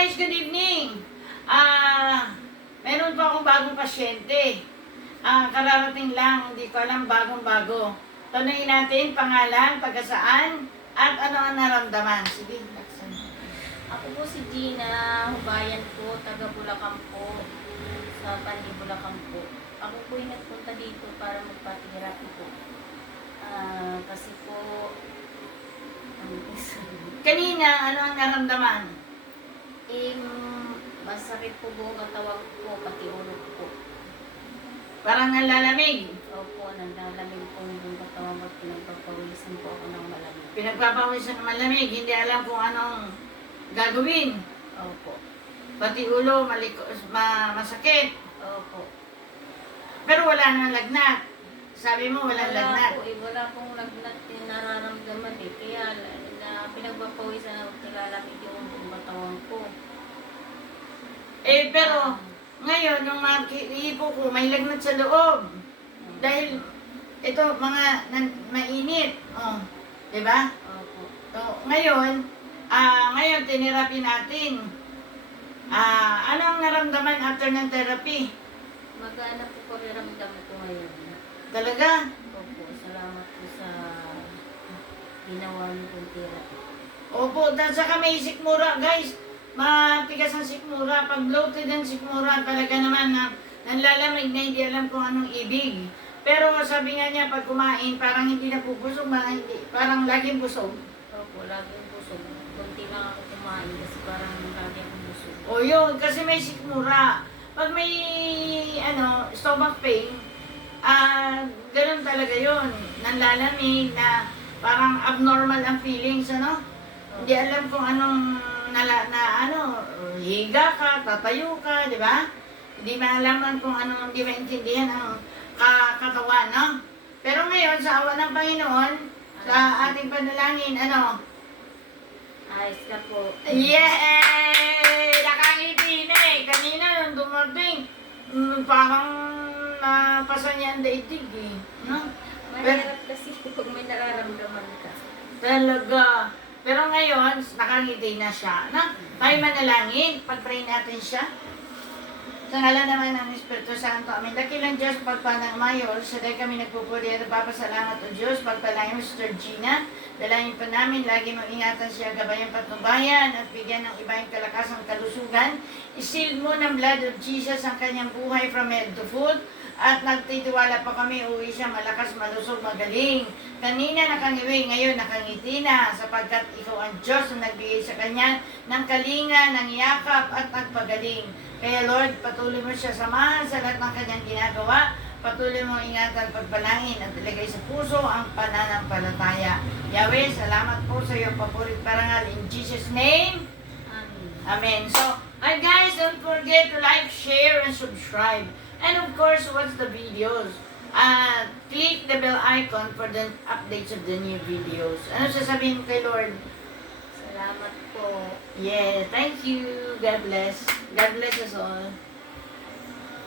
guys, good evening. Meron pa akong bagong pasyente. Kararating lang, hindi ko alam, bagong-bago. Tanungin natin pangalan, taga saan, at ano ang naramdaman. Sige, laksan. Ako po si Gina, hubayan po, taga Bulacan po, sa Pandi, Bulacan po. Ako po yung nagpunta dito para magpa-therapy po. Kasi po, Kanina, ano ang naramdaman? masakit po buong katawan ko, pati ulo ko. Parang nalalamig. Opo, nanlalamig po yung buong katawan ko, pinagpapawisan po ako ng malamig. Pinagpapawisan ng malamig, hindi alam kung anong gagawin. Opo. Pati ulo, masakit. Opo. Pero wala nang lagnat. Sabi mo, walang lagnat. Wala pong lagnat yung nararamdaman eh. Kaya pinagpapawisan ako, nilalamig yung buong katawan ko. Pero ngayon, nung iipo ko, may lagnat sa loob. Dahil ito, mainit. Oh, di ba? Opo. So, ngayon, tinerapi natin. Ano ang naramdaman after ng therapy? Magana po pakiramdam ko ngayon. Talaga? Opo, salamat po sa ginawa niyo kong therapy. Opo, dahil saka may sikmura, guys. Matigas ang sikmura. Pag bloated ang sikmura, talaga naman na nanlalamig na hindi alam kung anong ibig. Pero sabi nga niya, pag kumain, parang hindi na pupusog, parang laging busog. Opo, laging busog. Kunti lang ako kumain kasi parang lagi akong busog. O yun, kasi may sikmura. Pag may, stomach pain, ganun talaga yun. Nanlalamig na parang abnormal ang feelings, Hindi alam kung anong, higa ka, tatayo ka, di ba? Hindi maalaman kung anong, hindi maintindihan ang katawan, no? Pero ngayon, sa awa ng Panginoon, sa ating panalangin, Ayos ka po. Yay! Nakangiti na eh. Kanina nung dumating, parang napasa niya ang daigdig eh. No? Mahirap kasi pag may nararamdaman ka. Talaga. Pero ngayon, nakangiti na siya. No? Tayo manalangin, pag-pray natin siya. Sa ngalan naman ng Espiritu Santo, amin. Dakilang Diyos, pagpanang mayor, sa dahil kami nagpupuri at papasalamat o Diyos, pagpalain mo si Georgina, dalangin pa namin, lagi mong ingatan siya, gabayan patnubayan, at bigyan ng iba yung kalakasang kalusugan. Isil mo ng blood of Jesus ang kanyang buhay from head to foot, at nagtitiwala pa kami, uwi siya malakas, malusog, magaling. Kanina nakangiwi, ngayon nakangiti na, sapagkat ikaw ang Diyos na nagbigay sa kanya ng kalinga, ng yakap at nagpagaling. Kaya Lord, patuloy mo siya samahan sa lahat ng kanyang ginagawa. Patuloy mo ingatan, pagpalangin at ilagay sa puso ang pananampalataya. Yahweh, salamat po sa iyong paborit parangal. In Jesus' name, Amen. Amen. So, guys, don't forget to like, share, and subscribe. And of course, watch the videos. Click the bell icon for the updates of the new videos. Ano sasabihin mo kay Lord? Salamat po. Yeah, thank you. God bless. God bless us all.